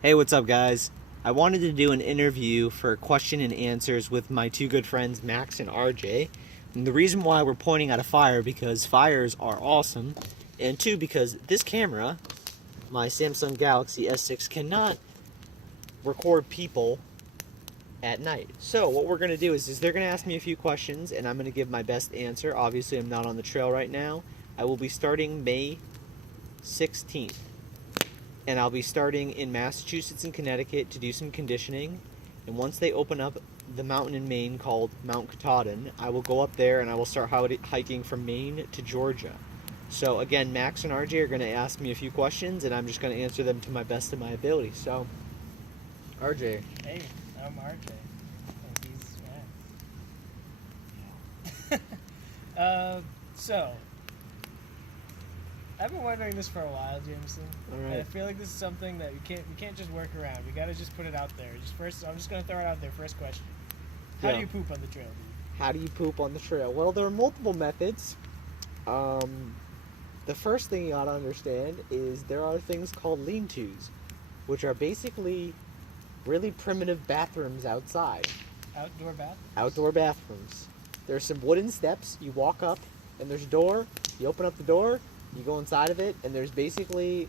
Hey, what's up, guys? I wanted to do an interview for question and answers with my two good friends, Max and RJ. And the reason why we're pointing at a fire because fires are awesome, and two, because this camera, my Samsung Galaxy S6, cannot record people at night. So what we're going to do is they're going to ask me a few questions, and I'm going to give my best answer. Obviously, I'm not on the trail right now. I will be starting May 16th. And I'll be starting in Massachusetts and Connecticut to do some conditioning. And once they open up the mountain in Maine called Mount Katahdin, I will go up there and I will start hiking from Maine to Georgia. So again, Max and RJ are going to ask me a few questions, and I'm just going to answer them to my best of my ability. So, RJ. Hey, I'm RJ. And he's Max. So, I've been wondering this for a while, Jameson. All right. And I feel like this is something that we can't just work around. We gotta just put it out there. I'm just gonna throw it out there. First question: How do you poop on the trail, dude? How do you poop on the trail? Well, there are multiple methods. The first thing you ought to understand is there are things called lean-tos, which are basically really primitive bathrooms outside. Outdoor bathrooms? Outdoor bathrooms. There's some wooden steps. You walk up, and there's a door. You open up the door. You go inside of it, and there's basically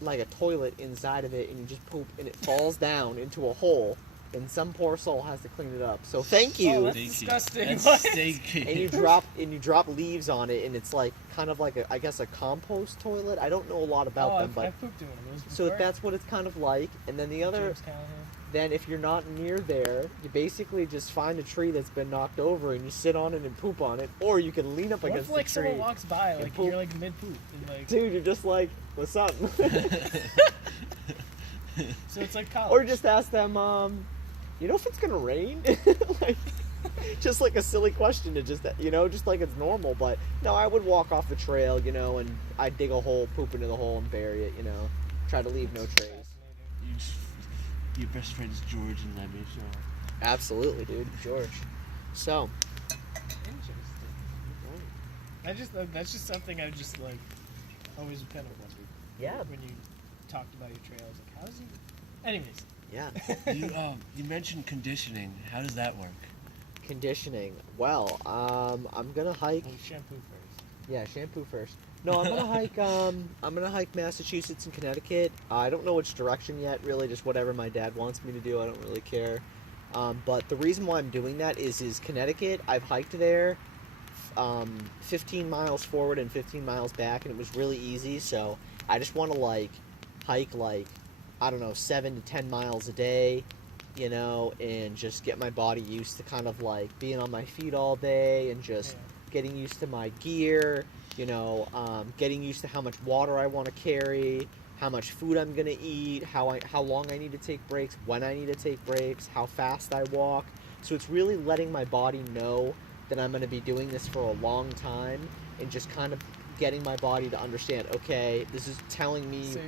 like a toilet inside of it, and you just poop, and it falls down into a hole, and some poor soul has to clean it up. So thank you. Oh, that's disgusting. That's stinky. And you drop leaves on it, and it's like kind of like a compost toilet. I don't know a lot about them, but I've pooped in one of those so before. that's what it's kind of like. And then the other. James Callahan. Then if you're not near there, you basically just find a tree that's been knocked over and you sit on it and poop on it, or you can lean up What against if, like, the tree. someone walks by, like, poop. you're, like, mid-poop, and, like... Dude, you're just like, what's up? So it's like college. Or just ask them, you know if it's gonna rain? Like, just like a silly question to just, just like it's normal. But no, I would walk off the trail, and I'd dig a hole, poop into the hole, and bury it, try to leave no trace. Your best friend's George and let me show. Absolutely, dude, George. So, Interesting. That's just something I just, like, always kind of wondered. yeah, When you talked about your trails, like, how's he... Anyways. yeah. You mentioned conditioning. How does that work? Conditioning. Well, I'm gonna hike. Well, shampoo first. Yeah, shampoo first. No, I'm gonna hike. I'm gonna hike Massachusetts and Connecticut. I don't know which direction yet. Really, just whatever my dad wants me to do. I don't really care. But the reason why I'm doing that is Connecticut. I've hiked there, 15 miles forward and 15 miles back, and it was really easy. So I just want to hike I don't know, 7 to 10 miles a day, and just get my body used to kind of like being on my feet all day and just getting used to my gear. Getting used to how much water I want to carry, how much food I'm going to eat, how long I need to take breaks, when I need to take breaks, how fast I walk. So it's really letting my body know that I'm going to be doing this for a long time, and just kind of getting my body to understand, okay, this is telling me So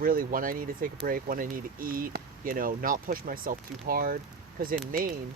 really when I need to take a break, when I need to eat, not push myself too hard. Because in Maine,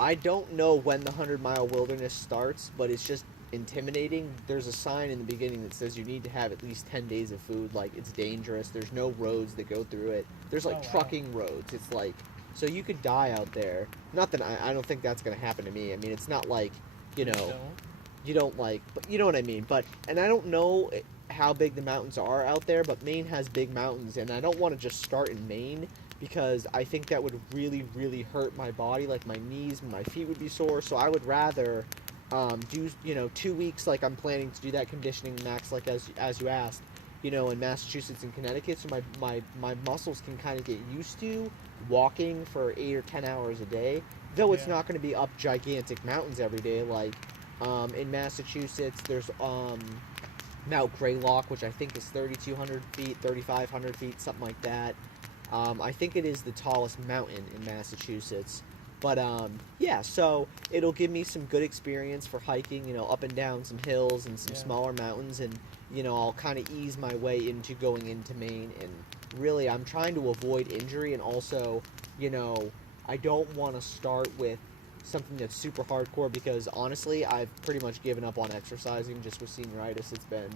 I don't know when the 100-mile wilderness starts, but it's just intimidating. There's a sign in the beginning that says you need to have at least 10 days of food. Like, it's dangerous. There's no roads that go through it. There's trucking roads. It's like, so you could die out there. Not that I don't think that's going to happen to me. I mean, it's not like, you don't like, but you know what I mean. But, and I don't know how big the mountains are out there, but Maine has big mountains, and I don't want to just start in Maine, because I think that would really, really hurt my body. Like, my knees and my feet would be sore. So I would rather do 2 weeks, like I'm planning to do that conditioning, Max, like as you asked, in Massachusetts and Connecticut, so my muscles can kind of get used to walking for 8 or 10 hours a day. Though it's not going to be up gigantic mountains every day. Like in Massachusetts, there's Mount Greylock, which I think is 3,200 feet, 3,500 feet, something like that. I think it is the tallest mountain in Massachusetts. But, so it'll give me some good experience for hiking, up and down some hills and some smaller mountains. And, I'll kind of ease my way into going into Maine. And really, I'm trying to avoid injury. And also, I don't want to start with something that's super hardcore, because honestly, I've pretty much given up on exercising just with senioritis. It's been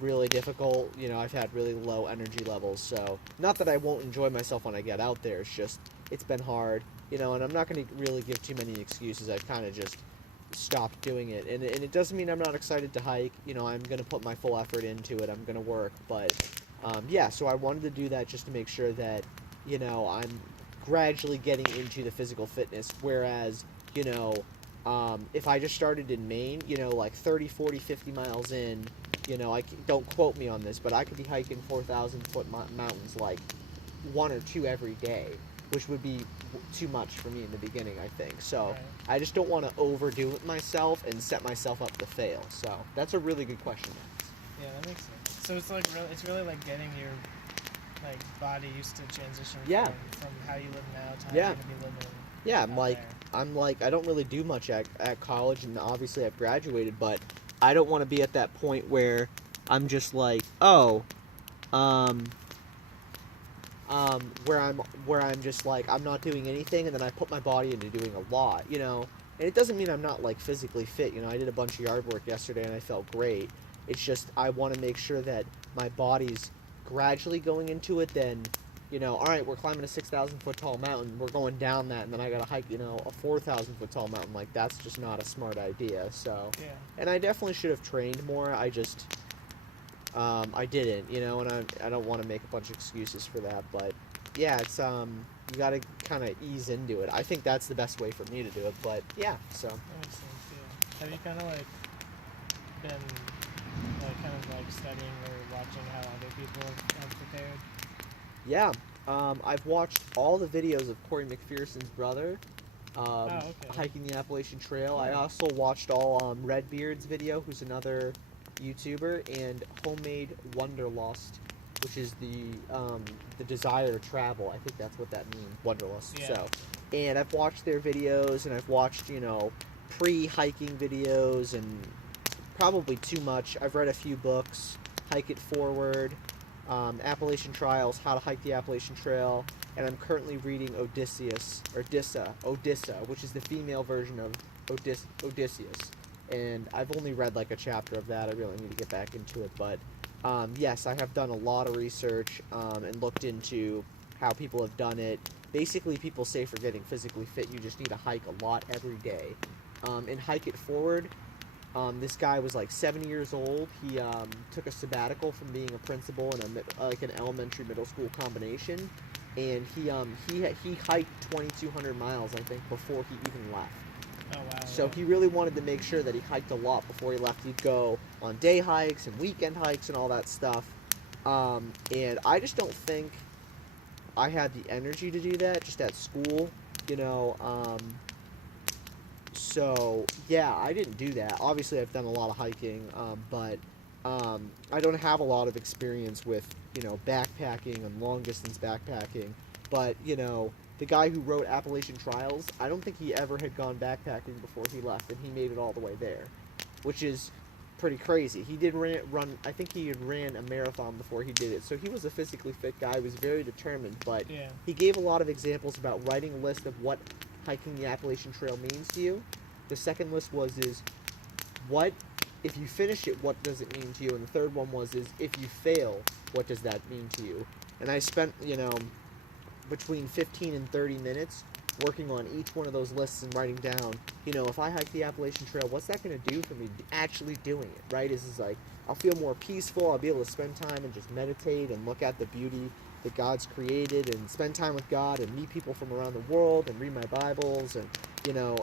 really difficult. You know, I've had really low energy levels, so not that I won't enjoy myself when I get out there. It's just it's been hard, you know, and I'm not going to really give too many excuses. I've kind of just stopped doing it, and it doesn't mean I'm not excited to hike. You know, I'm going to put my full effort into it. I'm going to work, but yeah. So I wanted to do that just to make sure that, you know, I'm gradually getting into the physical fitness. Whereas, you know, if I just started in Maine, you know, like 30, 40, 50 miles in, you know, don't quote me on this, but I could be hiking 4,000-foot mountains like 1 or 2 every day, which would be too much for me in the beginning, I think. So Right. I just don't want to overdo it myself and set myself up to fail. So that's a really good question, Max. Yeah, that makes sense. So it's like it's really like getting your like body used to transition Yeah. from how you live now to how Yeah. you're gonna be living. Yeah, out there. I don't really do much at college, and obviously I've graduated, but I don't want to be at that point where I'm just like, oh, where I'm just like I'm not doing anything, and then I put my body into doing a lot, you know. And it doesn't mean I'm not like physically fit, you know. I did a bunch of yard work yesterday, and I felt great. It's just I want to make sure that my body's gradually going into it. Then, you know, all right, we're climbing a 6,000-foot tall mountain. We're going down that, and then I gotta hike, you know, a 4,000-foot tall mountain. Like that's just not a smart idea. So, Yeah. and I definitely should have trained more. I just I didn't, you know, and I don't want to make a bunch of excuses for that, but yeah, it's you got to kind of ease into it. I think that's the best way for me to do it, but yeah, so That makes sense. Yeah. Have you kind of like been like kind of like studying or watching how other people have prepared? yeah, I've watched all the videos of Corey McPherson's brother Okay. hiking the Appalachian Trail. I also watched all Redbeard's video, who's another YouTuber, and Homemade Wanderlust, which is the desire to travel. I think that's what that means, Wanderlust. Yeah. So, and I've watched their videos, and I've watched, you know, pre-hiking videos, and probably too much. I've read a few books, Hike It Forward, Appalachian Trials, How to Hike the Appalachian Trail, and I'm currently reading Odissa, which is the female version of Odysseus. And I've only read like a chapter of that. I really need to get back into it. But yes, I have done a lot of research and looked into how people have done it. Basically, people say for getting physically fit, you just need to hike a lot every day. And Hike It Forward, this guy was like 70 years old. He took a sabbatical from being a principal in like an elementary middle school combination, and he hiked 2,200 miles, I think, before he even left. Oh wow. So yeah. he really wanted to make sure that he hiked a lot before he left. He'd go on day hikes and weekend hikes and all that stuff. And I just don't think I had the energy to do that just at school, you know. So yeah, I didn't do that. Obviously, I've done a lot of hiking, but I don't have a lot of experience with, you know, backpacking and long distance backpacking. But, you know, the guy who wrote Appalachian Trials, I don't think he ever had gone backpacking before he left, and he made it all the way there, which is pretty crazy. He did run, I think he had ran a marathon before he did it, so he was a physically fit guy. He was very determined, but Yeah. he gave a lot of examples about writing a list of what hiking the Appalachian Trail means to you. The second list is what, if you finish it, what does it mean to you? And the third one is if you fail, what does that mean to you? And I spent, you know, between 15 and 30 minutes working on each one of those lists and writing down, you know, if I hike the Appalachian Trail, what's that going to do for me actually doing it, right? Is like, I'll feel more peaceful, I'll be able to spend time and just meditate and look at the beauty that God's created and spend time with God and meet people from around the world and read my Bibles and, you know,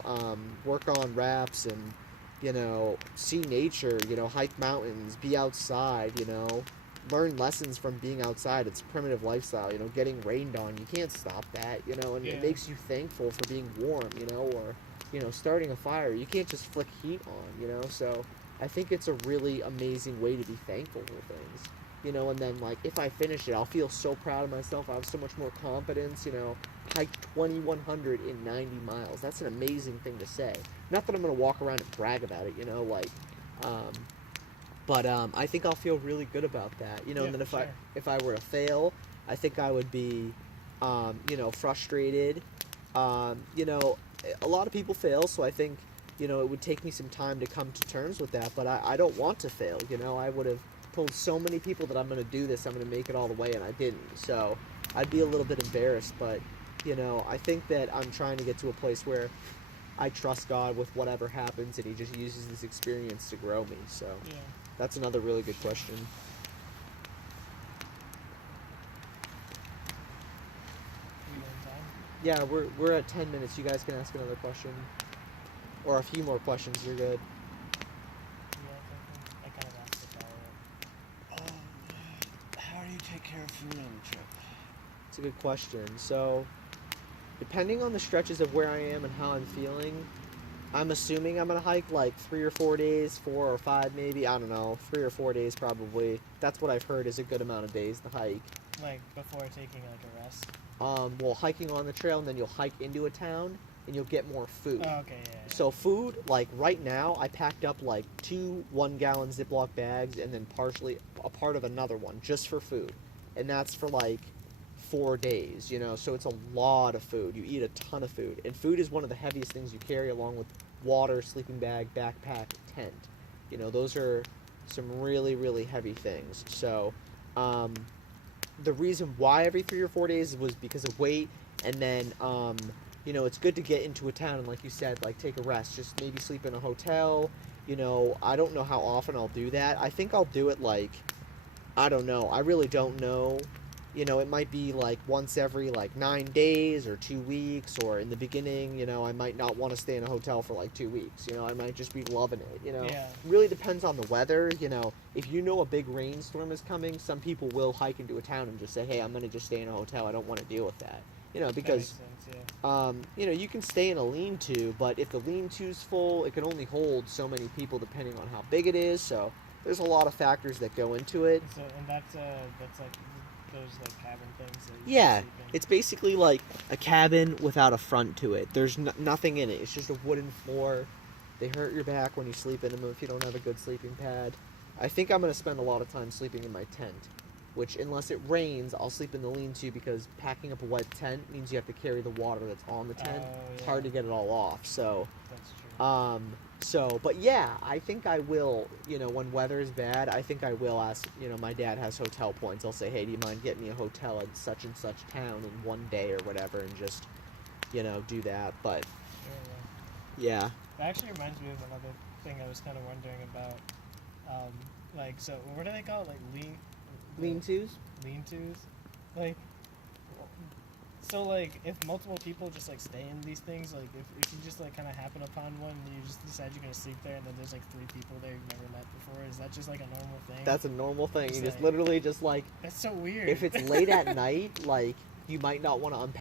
work on raps and, you know, see nature, you know, hike mountains, be outside, you know, learn lessons from being outside. It's primitive lifestyle, you know, getting rained on. You can't stop that, you know, and Yeah. it makes you thankful for being warm, you know, or, you know, starting a fire. You can't just flick heat on, you know, so I think it's a really amazing way to be thankful for things, you know, and then, like, if I finish it, I'll feel so proud of myself. I have so much more confidence, you know, hiked 2,100 in 90 miles. That's an amazing thing to say. Not that I'm going to walk around and brag about it, you know, like, but I think I'll feel really good about that, you know. Yeah, And then for sure. if I were to fail, I think I would be, you know, frustrated. You know, a lot of people fail, so I think, you know, it would take me some time to come to terms with that. But I don't want to fail, you know. I would have told so many people that I'm going to do this, I'm going to make it all the way, and I didn't. So I'd be a little bit embarrassed, but, you know, I think that I'm trying to get to a place where I trust God with whatever happens, and he just uses this experience to grow me. So Yeah. that's another really good question. We on time? Yeah, we're at 10 minutes. You guys can ask another question. Or a few more questions. You're good. Yeah, I kind of asked the follow-up. How do you take care of food on the trip? It's a good question. So, depending on the stretches of where I am and how I'm feeling, I'm assuming I'm going to hike like 3 or 4 days, 4 or 5 maybe. I don't know. 3 or 4 days probably. That's what I've heard is a good amount of days to hike. Like, before taking, like, a rest? Well, hiking on the trail, and then you'll hike into a town, and you'll get more food. Oh, okay, yeah. So food, like right now, I packed up like 2 1-gallon Ziploc bags and then partially a part of another one just for food. And that's for like 4 days, you know, so it's a lot of food. You eat a ton of food. And food is one of the heaviest things you carry along with water, sleeping bag, backpack, tent. You know, those are some really, really heavy things. So, the reason why every 3 or 4 days was because of weight, and then, you know, it's good to get into a town and, like you said, like take a rest. Just maybe sleep in a hotel. You know, I don't know how often I'll do that. I think I'll do it like, I don't know. I really don't know. You know, it might be like once every like 9 days or 2 weeks, or in the beginning, you know, I might not want to stay in a hotel for like 2 weeks. You know, I might just be loving it. You know, Yeah. really depends on the weather. You know, if you know a big rainstorm is coming, some people will hike into a town and just say, hey, I'm going to just stay in a hotel. I don't want to deal with that. You know, That because makes sense, yeah. you know, you can stay in a lean-to, but if the lean-to's full, it can only hold so many people depending on how big it is. So there's a lot of factors that go into it. So, and that's like those like cabin things that you Yeah, sleep in. it's basically like a cabin without a front to it. There's nothing in it. It's just a wooden floor. They hurt your back when you sleep in them if you don't have a good sleeping pad. I think I'm going to spend a lot of time sleeping in my tent, which unless it rains, I'll sleep in the lean-to, because packing up a wet tent means you have to carry the water that's on the tent. Oh, It's yeah. hard to get it all off. So, That's true. but yeah, I think I will, you know, when weather is bad, I think I will ask, you know, my dad has hotel points. I'll say, hey, do you mind getting me a hotel in such and such town in one day or whatever, and just, you know, do that. But, Sure, yeah. That actually reminds me of another thing I was kind of wondering about. Like, so what do they call it? Like Lean-tos? lean-tos? Like, so like if multiple people just like stay in these things, like if you just like kind of happen upon one and you just decide you're gonna sleep there, and then there's like 3 people there you've never met before, is that just like a normal thing? That's a normal thing. It's You just like- literally just like, That's so weird. if it's late at night, like, you might not want to unpack